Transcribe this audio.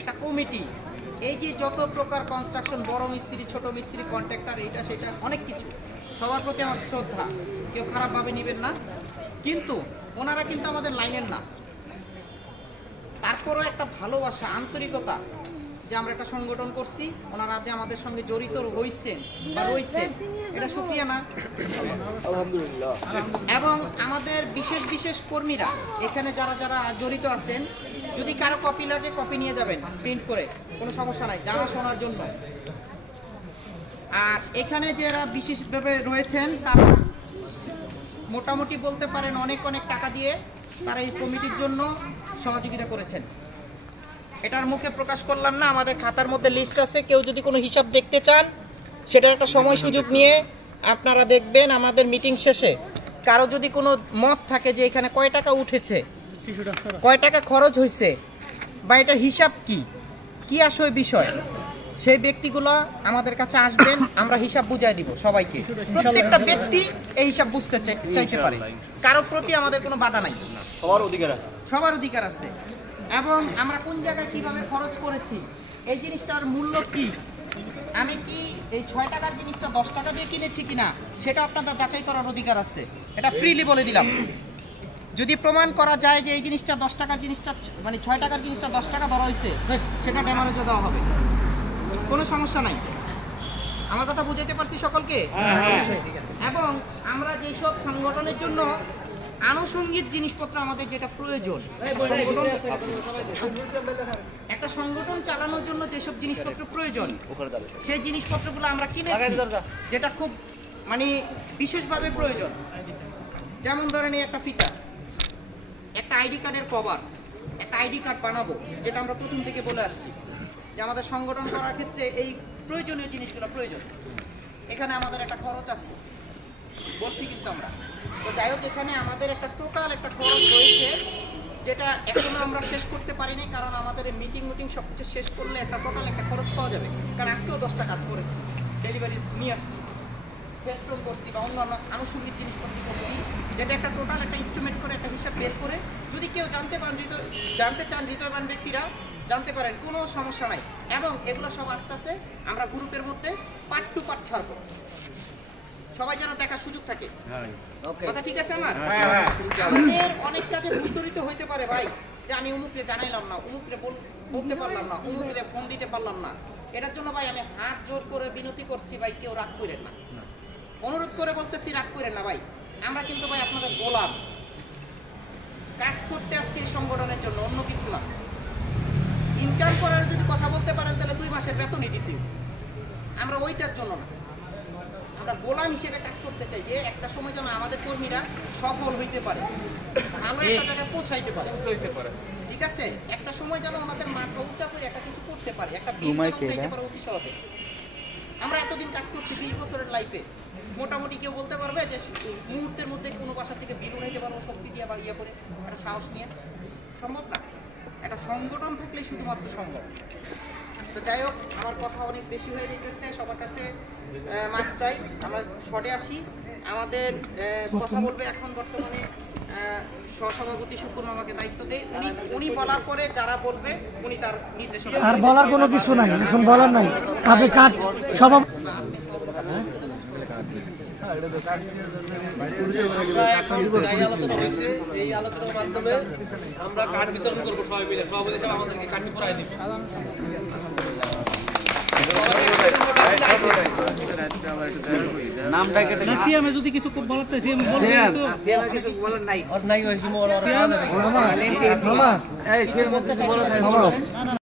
একটা কমিটি, এই যে যত প্রকার কনস্ট্রাকশন, বড় মিস্ত্রি, ছোট মিস্ত্রি, কন্ট্রাক্টর, এইটা সেটা অনেক কিছু, সবার প্রতি আমার শ্রদ্ধা, কেউ খারাপভাবে নেবেন না। কিন্তু ওনারা কিন্তু আমাদের লাইনের না, তারপরও একটা ভালোবাসা, আন্তরিকতা যে আমরা একটা সংগঠন করছি, ওনারা যে আমাদের সঙ্গে জড়িত হইছেন বা রয়েছেন, এটা শুকরিয়া না? আলহামদুলিল্লাহ। এবং আমাদের বিশেষ বিশেষ কর্মীরা এখানে যারা যারা জড়িত আছেন, যদি কারো কপি লাগে কপি নিয়ে যাবেন প্রিন্ট করে, কোনো সমস্যা নাই, জানাশোনার জন্য। আর এখানে যারা বিশেষভাবে রয়েছেন তারা মোটামুটি বলতে পারেন অনেক অনেক টাকা দিয়ে তারা এই কমিটির জন্য সহযোগিতা করেছেন। এটার মুখে প্রকাশ করলাম না, আমাদের খাতার মধ্যে লিস্ট আছে, কেউ যদি কোনো হিসাব দেখতে চান সেটার একটা সময় সুযোগ নিয়ে আপনারা দেখবেন। আমাদের মিটিং শেষে কারো যদি কোনো মত থাকে যে এখানে কয় টাকা উঠেছে, কয় টাকা খরচ হয়েছে, বা এটার হিসাব কি আসলে বিষয়, সেই ব্যক্তিগুলো আমাদের কাছে আসবেন, আমরা হিসাব বুঝাই দিব সবাইকে। প্রত্যেকটা ব্যক্তি এই হিসাব বুঝতে চাইতে পারে, কারোর প্রতি আমাদের কোনো বাধা নাই, সবার অধিকার আছে, সবার অধিকার আছে। এবং আমরা কোন জায়গায় কিভাবে খরচ করেছি, এই জিনিসটার মূল্য কি, আমি কি এই 6 টাকার জিনিসটা 10 টাকা দিয়ে কিনেছি কিনা, সেটা আপনাদের যাচাই করার অধিকার আছে। এটা ফ্রিলি বলে দিলাম। যদি প্রমাণ করা যায় যে এই জিনিসটা 10 টাকার জিনিসটা, মানে 6 টাকার জিনিসটা 10 টাকা ধরা হয়েছে, সেটা ড্যামারেজও দেওয়া হবে, কোনো সমস্যা নাই। আমার কথা বুঝাইতে পারছি সকলকে? এবং আমরা যেসব সংগঠনের জন্য আনুষঙ্গিক জিনিসপত্র আমাদের যেটা প্রয়োজন, একটা সংগঠন চালানোর জন্য যেসব জিনিসপত্র প্রয়োজন, সেই জিনিসপত্রগুলো আমরা কিনেছি, যেটা খুব মানে বিশেষভাবে প্রয়োজন। যেমন ধরেন এই একটা ফিতা, একটা আইডি কার্ডের কভার, একটা আইডি কার্ড বানাবো, যেটা আমরা প্রথম থেকে বলে আসছি যে আমাদের সংগঠন করার ক্ষেত্রে এই প্রয়োজনীয় জিনিসগুলো প্রয়োজন। এখানে আমাদের একটা খরচ আছে বলছি কিন্তু আমরা, তো যাই হোক এখানে আমাদের একটা টোটাল একটা খরচ রয়েছে, যেটা এখনো আমরা শেষ করতে পারিনি, কারণ আমাদের মিটিং সব কিছু শেষ করলে একটা টোটাল একটা খরচ পাওয়া যাবে। কারণ আজকেও 10টা কাজ করেছি, ডেলিভারি নিয়ে আসছি, ফেস্টন করছি বা অন্যান্য আনুষঙ্গিক জিনিসপত্র করছি, যেটা একটা টোটাল একটা এস্টিমেট করে একটা হিসাব বের করে, যদি কেউ জানতে চান হৃদয়বান ব্যক্তিরা জানতে পারেন, কোনো সমস্যা নাই। এবং এগুলো সব আস্তে আস্তে আমরা গ্রুপের মধ্যে পার্ট টু পার্ট ছাড়বো, সবাই যেন দেখার সুযোগ থাকে। কথা ঠিক আছে আমার? আমাদের অনেক কাজে বিস্তরিত হইতে পারে ভাই, যে আমি অমুকরে জানাইলাম না, অমুকরে বলতে পারলাম না, অমুকরে ফোন দিতে পারলাম না। এটার জন্য ভাই আমি হাত জোর করে বিনতি করছি, ভাই কেউ রাগ করেন না, অনুরোধ করে বলতেছি রাগ করেন না ভাই। আমরা কিন্তু ভাই আপনাদের গোলাম, কাজ করতে আসছি এই সংগঠনের জন্য, অন্য কিছু না। ইনকাম করার যদি কথা বলতে পারেন তাহলে 2 মাসের বেতনই দিতে, আমরা ওইটার জন্য না, আমরা গোলাম হিসেবে কাজ করতে চাই, যে একটা সময় যেন আমাদের কর্মীরা সফল হইতে পারে, আমরা একটা জায়গায় পৌঁছাইতে পারে, ঠিক আছে? একটা সময় যেন আমাদের মাথা উঁচা করে একটা কিছু করতে পারে, একটা অফিস হবে। আমরা এতদিন কাজ করছি 20 বছরের লাইফে, মোটামুটি কেউ বলতে পারবে যে মুহূর্তের মধ্যে কোনো বাসা থেকে বিল উঠাইতে পারবো শক্তি দিয়ে বা ইয়ে করে, একটা সাহস নিয়ে? সম্ভব না। একটা সংগঠন থাকলে শুধুমাত্র সম্ভব। তো যাই হোক, আমার কথা অনেক বেশি হয়ে যেতেছে, সবার কাছে মাফ চাই। আমরা শর্টে আসি। আমাদের কথা বলবে এখন বর্তমানে সহসভাপতি শুকুর আমাকে দায়িত্ব দেয়, উনি বলার পরে যারা বলবে উনি তার নির্দেশনা। আর বলার কোনো কিছু নাই, এখন বলার নাই, আপনি কাট সভা এই আলোচনার মাধ্যমে আমরা কার্ড বিতরণ করবো সবাই মিলে, সভাপতি সাহেব আমাদেরকে কার্ডটি পড়াই দিন। সিএমএ যদি কিছু বলার তাই সিএম কিছু বলার নাই, নাই